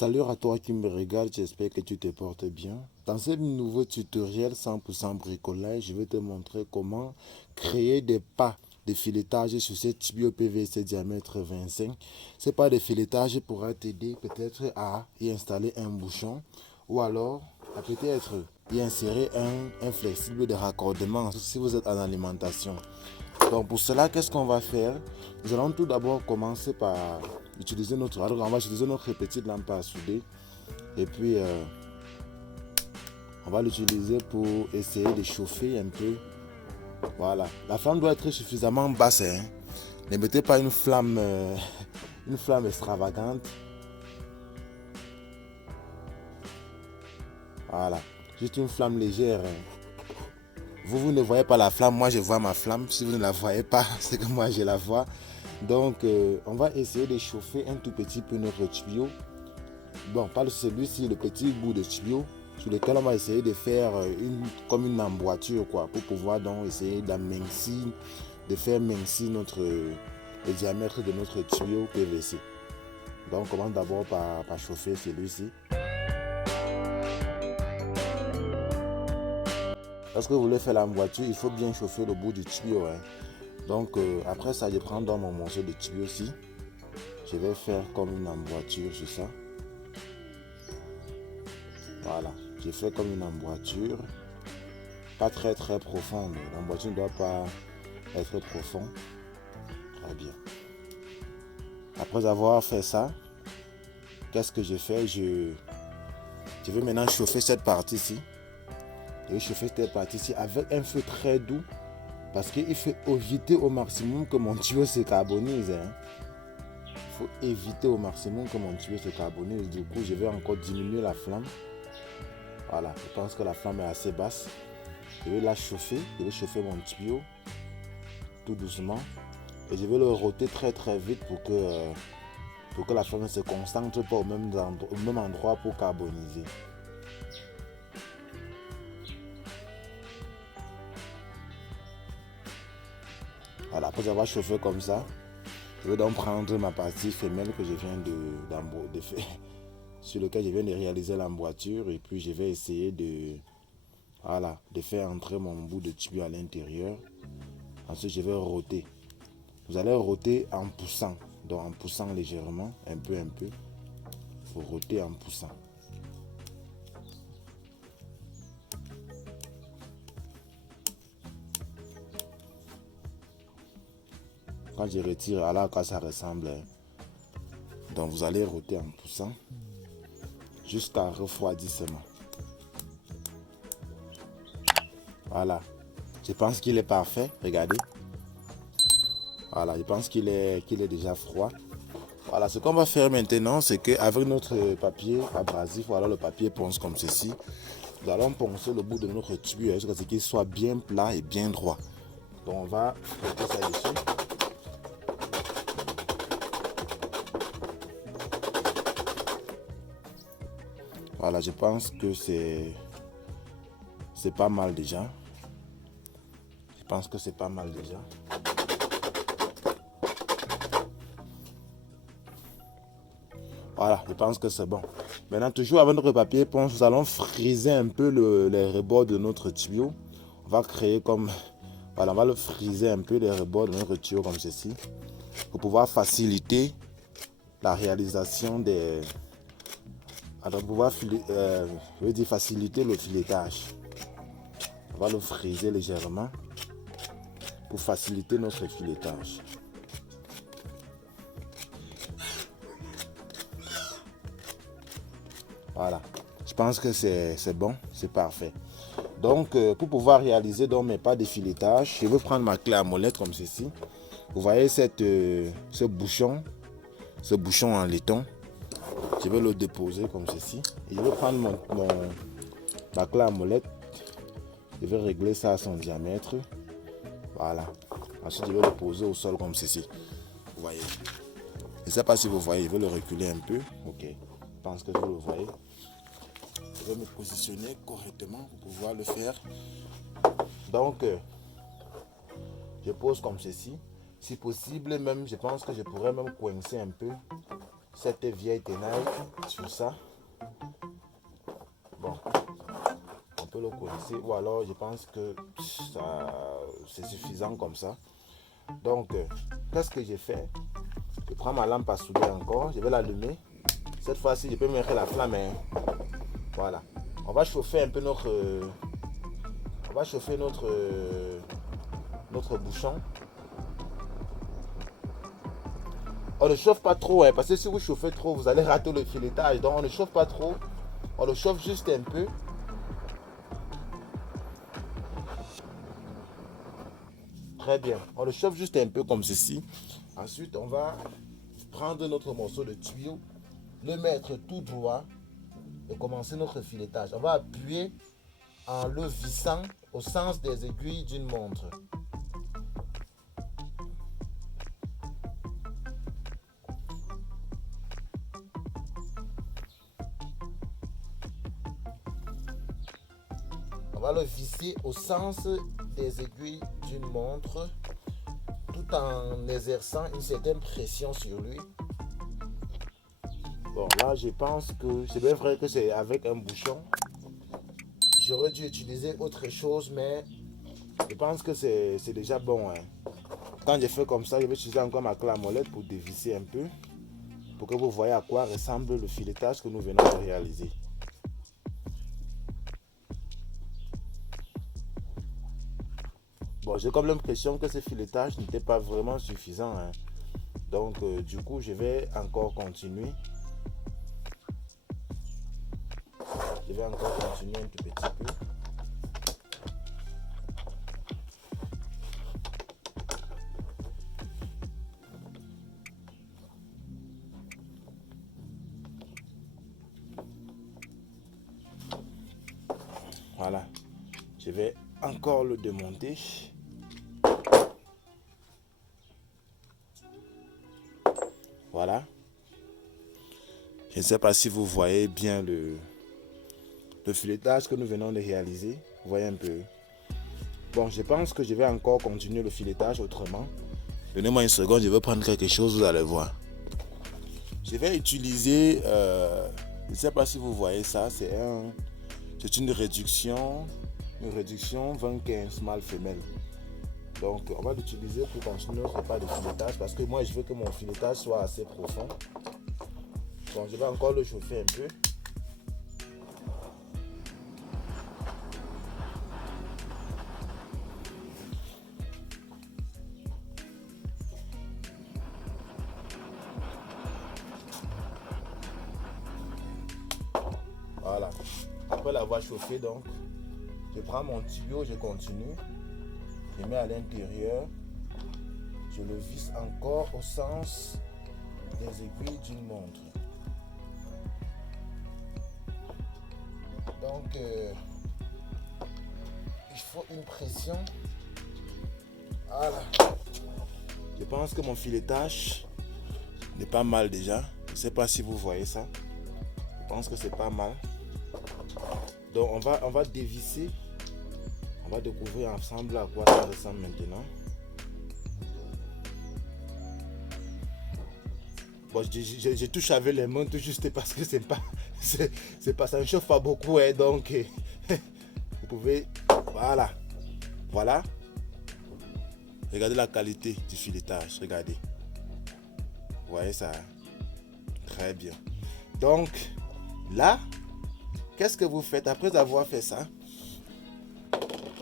Salut à toi qui me regarde, j'espère que tu te portes bien. Dans ce nouveau tutoriel 100% bricolage, je vais te montrer comment créer des pas de filetage sur ce tibio PVC diamètre 25. Ces pas de filetage pourra t'aider peut-être à y installer un bouchon ou alors à peut-être y insérer un flexible de raccordement si vous êtes en alimentation. Donc pour cela, qu'est-ce qu'on va faire? Nous allons tout d'abord commencer par utiliser on va utiliser notre petite lampe à souder et puis on va l'utiliser pour essayer de chauffer un peu. Voilà, la flamme doit être suffisamment basse, hein. Ne mettez pas une flamme une flamme extravagante. Voilà, juste une flamme légère, hein. Vous ne voyez pas la flamme, moi je vois ma flamme. Si vous ne la voyez pas, c'est que moi je la vois. Donc on va essayer de chauffer un tout petit peu notre tuyau. Bon, pas celui-ci, le petit bout de tuyau sur lequel on va essayer de faire comme une emboîture quoi, pour pouvoir donc essayer d'amincir, de faire mincir le diamètre de notre tuyau PVC. Donc on commence d'abord par chauffer celui-ci. Lorsque vous voulez faire l'emboîture, il faut bien chauffer le bout du tuyau, hein. Donc après ça, je prends dans mon morceau de tuyau aussi. Je vais faire comme une emboîture sur ça. Voilà, j'ai fait comme une emboîture. Pas très profonde. L'emboîture ne doit pas être profonde. Très bien. Après avoir fait ça, qu'est-ce que j'ai fait? Je vais maintenant chauffer cette partie-ci. Je vais chauffer cette partie-ci avec un feu très doux. Parce qu'il faut éviter au maximum que mon tuyau se carbonise, hein. Il faut éviter au maximum que mon tuyau se carbonise. Du coup, je vais encore diminuer la flamme. Voilà, je pense que la flamme est assez basse. Je vais la chauffer. Je vais chauffer mon tuyau tout doucement. Et je vais le roter très vite pour que la flamme ne se concentre pas au même endroit pour carboniser. Voilà, après avoir chauffé comme ça, je vais donc prendre ma partie femelle que je viens de faire, sur lequel je viens de réaliser l'emboîture, et puis je vais essayer de faire entrer mon bout de tuyau à l'intérieur. Ensuite, je vais roter. Vous allez roter en poussant, donc en poussant légèrement, un peu. Il faut roter en poussant. Quand je retire, à quoi ça ressemble, hein. Donc vous allez roter en poussant jusqu'à refroidissement. Voilà. Je pense qu'il est parfait. Regardez. Voilà, je pense qu'il est déjà froid. Voilà, ce qu'on va faire maintenant, c'est qu'avec notre papier abrasif, voilà le papier ponce comme ceci, nous allons poncer le bout de notre tuyau jusqu'à ce qu'il soit bien plat et bien droit. Donc on va mettre ça dessus. Voilà, je pense que c'est pas mal déjà. Je pense que c'est pas mal déjà. Voilà, je pense que c'est bon. Maintenant, toujours avec notre papier ponce, nous allons friser un peu les rebords de notre tuyau. On va créer comme... Voilà, on va le friser un peu les rebords de notre tuyau comme ceci. Pour pouvoir faciliter la réalisation des... Alors, pouvoir je veux dire faciliter le filetage. On va le friser légèrement pour faciliter notre filetage. Voilà, je pense que c'est bon, c'est parfait. Donc, pour pouvoir réaliser mes pas de filetage, je vais prendre ma clé à molette comme ceci. Vous voyez ce bouchon en laiton. Je vais le déposer comme ceci. Et je vais prendre ma clé à molette. Je vais régler ça à son diamètre. Voilà. Ensuite, je vais le poser au sol comme ceci. Vous voyez. Je ne sais pas si vous voyez, je vais le reculer un peu. Ok. Je pense que vous le voyez. Je vais me positionner correctement pour pouvoir le faire. Donc, je pose comme ceci. Si possible, même, je pense que je pourrais même coincer un peu cette vieille tenaille sur ça. Bon, on peut le coincer ou alors je pense que c'est suffisant comme ça. Donc, qu'est-ce que j'ai fait? Je prends ma lampe à souder encore, je vais l'allumer. Cette fois-ci, je peux mettre la flamme. Hein. Voilà. On va chauffer un peu notre bouchon. On ne chauffe pas trop, hein, parce que si vous chauffez trop, vous allez rater le filetage. Donc on ne chauffe pas trop. On le chauffe juste un peu. Très bien. On le chauffe juste un peu comme ceci. Ensuite, on va prendre notre morceau de tuyau, le mettre tout droit et commencer notre filetage. On va appuyer en le vissant au sens des aiguilles d'une montre. On va le visser au sens des aiguilles d'une montre tout en exerçant une certaine pression sur lui. Bon, là, je pense que c'est bien vrai que c'est avec un bouchon. J'aurais dû utiliser autre chose, mais je pense que c'est déjà bon. Hein. Quand je fais comme ça, je vais utiliser encore ma clé à molette pour dévisser un peu, pour que vous voyez à quoi ressemble le filetage que nous venons de réaliser. Bon, j'ai comme l'impression que ce filetage n'était pas vraiment suffisant. Hein. Donc, du coup, je vais encore continuer. Je vais encore continuer un tout petit peu. Voilà. Je vais encore le démonter. Voilà. Je ne sais pas si vous voyez bien le filetage que nous venons de réaliser. Vous voyez un peu. Bon, je pense que je vais encore continuer le filetage autrement. Donnez-moi une seconde, je vais prendre quelque chose, vous allez voir. Je vais utiliser, je ne sais pas si vous voyez ça, c'est une réduction 20-15 mâle femelle. Donc, on va l'utiliser pour continuer notre pas de filetage parce que moi, je veux que mon filetage soit assez profond. Bon, je vais encore le chauffer un peu. Voilà. Après l'avoir chauffé, donc, je prends mon tuyau, je continue. Je mets à l'intérieur. Je le visse encore au sens des aiguilles d'une montre. Donc, il faut une pression. Voilà. Je pense que mon filetage n'est pas mal déjà. Je ne sais pas si vous voyez ça. Je pense que c'est pas mal. Donc, on va dévisser. On va découvrir ensemble à quoi ça ressemble maintenant. Bon, je touche avec les mains tout juste parce que c'est pas, ça ne chauffe pas beaucoup, hein, donc vous pouvez, voilà. Regardez la qualité du filetage, regardez. Vous voyez ça? Très bien. Donc, là, qu'est-ce que vous faites après avoir fait ça?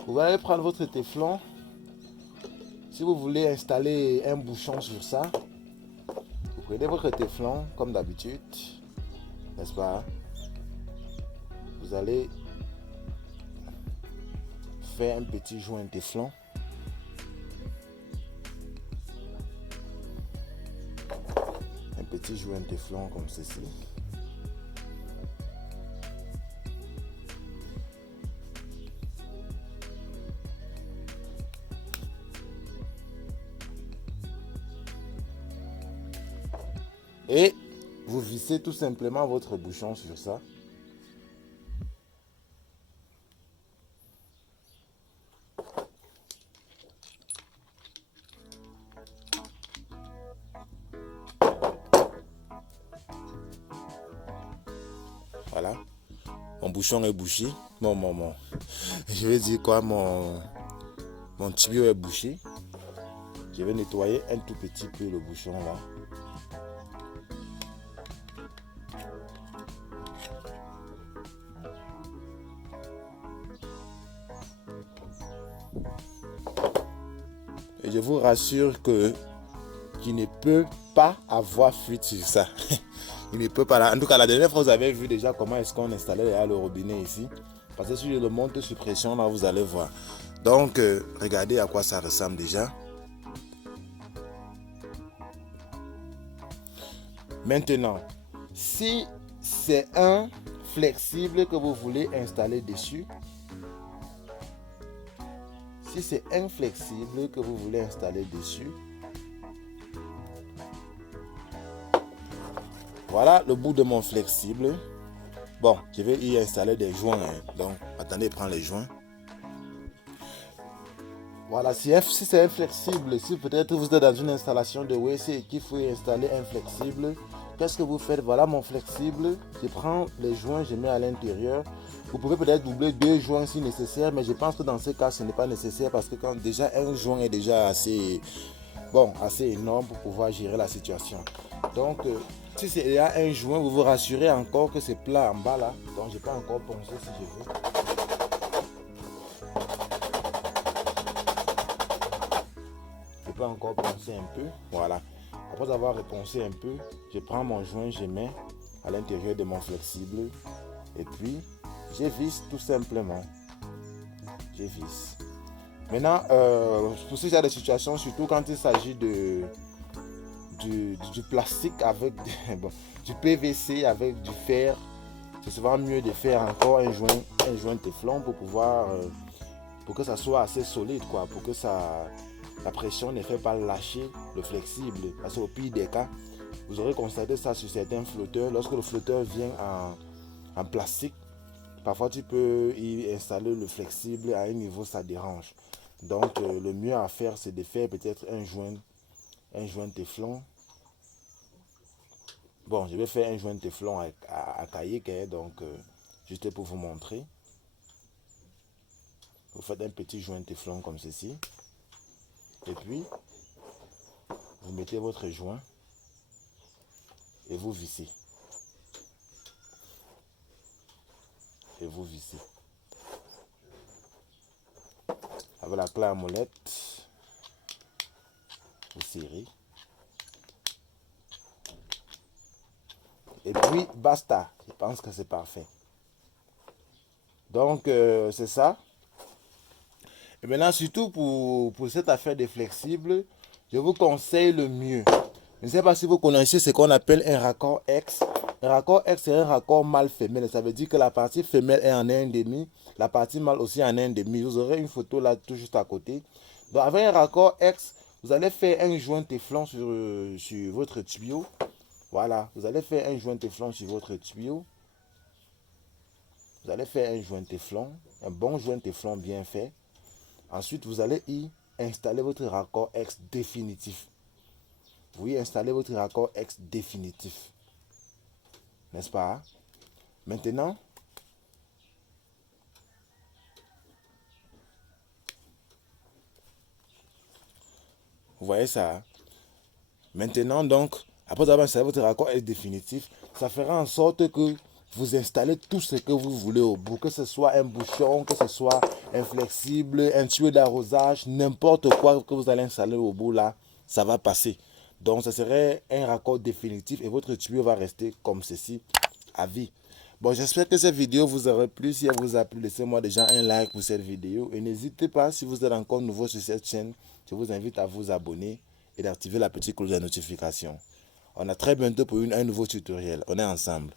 Vous allez prendre votre téflon. Si vous voulez installer un bouchon sur ça, vous prenez votre téflon comme d'habitude, n'est-ce pas? Vous allez faire un petit joint téflon. Un petit joint téflon comme ceci. Et vous vissez tout simplement votre bouchon sur ça. Voilà. Mon bouchon est bouché. Je vais dire quoi, mon tuyau est bouché. Je vais nettoyer un tout petit peu le bouchon là. Et je vous rassure que qu'il ne peut pas avoir fuite sur ça. Il ne peut pas. En tout cas, la dernière fois, vous avez vu déjà comment est-ce qu'on installait le robinet ici. Parce que si je le monte sur pression, là, vous allez voir. Donc, regardez à quoi ça ressemble déjà. Maintenant, si c'est un flexible que vous voulez installer dessus, voilà le bout de mon flexible. Bon, je vais y installer des joints. Donc, attendez, prends les joints. Voilà, si c'est un flexible, si peut-être vous êtes dans une installation de WC et qu'il faut y installer un flexible, qu'est-ce que vous faites? Voilà mon flexible. Je prends les joints, je mets à l'intérieur. Vous pouvez peut-être doubler 2 joints si nécessaire, mais je pense que dans ce cas, ce n'est pas nécessaire parce que quand déjà un joint est déjà assez énorme pour pouvoir gérer la situation. Donc, si il y a un joint, vous vous rassurez encore que c'est plat en bas là. Donc, je peux encore poncer si je veux. Je peux encore poncer un peu. Voilà. Après avoir reponcé un peu, je prends mon joint, je mets à l'intérieur de mon flexible. Et puis, je visse tout simplement. Je visse. Maintenant, pour ce genre de situation, surtout quand il s'agit du plastique avec du PVC avec du fer, c'est souvent mieux de faire encore un joint téflon pour pouvoir pour que ça soit assez solide, quoi, pour que la pression ne fait pas lâcher le flexible. Parce qu'au pire des cas, vous aurez constaté ça sur certains flotteurs. Lorsque le flotteur vient en plastique, parfois tu peux y installer le flexible à un niveau, ça dérange. Donc le mieux à faire, c'est de faire peut-être un joint téflon. Bon, je vais faire un joint téflon à Kayak, donc juste pour vous montrer. Vous faites un petit joint téflon comme ceci. Et puis, vous mettez votre joint et vous vissez. Et vous vissez. Avec la clé à molette, vous serrez. Et puis, basta. Je pense que c'est parfait. Donc, c'est ça. Et maintenant, surtout pour cette affaire des flexibles, je vous conseille le mieux. Je ne sais pas si vous connaissez ce qu'on appelle un raccord X. Un raccord X, c'est un raccord mâle-femelle. Ça veut dire que la partie femelle est en 1,5, la partie mâle aussi en 1,5. Vous aurez une photo là tout juste à côté. Donc, avec un raccord X, vous allez faire un joint téflon sur votre tuyau. Voilà, vous allez faire un joint téflon sur votre tuyau. Vous allez faire un joint téflon, un bon joint téflon bien fait. Ensuite, vous allez y installer votre raccord X définitif. Vous y installez votre raccord X définitif. N'est-ce pas? Maintenant, vous voyez ça? Maintenant, donc, après avoir installé votre raccord X définitif, ça fera en sorte que vous installez tout ce que vous voulez au bout, que ce soit un bouchon, que ce soit un flexible, un tuyau d'arrosage, n'importe quoi que vous allez installer au bout là, ça va passer. Donc, ce serait un raccord définitif et votre tuyau va rester comme ceci à vie. Bon, j'espère que cette vidéo vous aura plu. Si elle vous a plu, laissez-moi déjà un like pour cette vidéo. Et n'hésitez pas, si vous êtes encore nouveau sur cette chaîne, je vous invite à vous abonner et d'activer la petite cloche de notification. On a très bientôt pour un nouveau tutoriel. On est ensemble.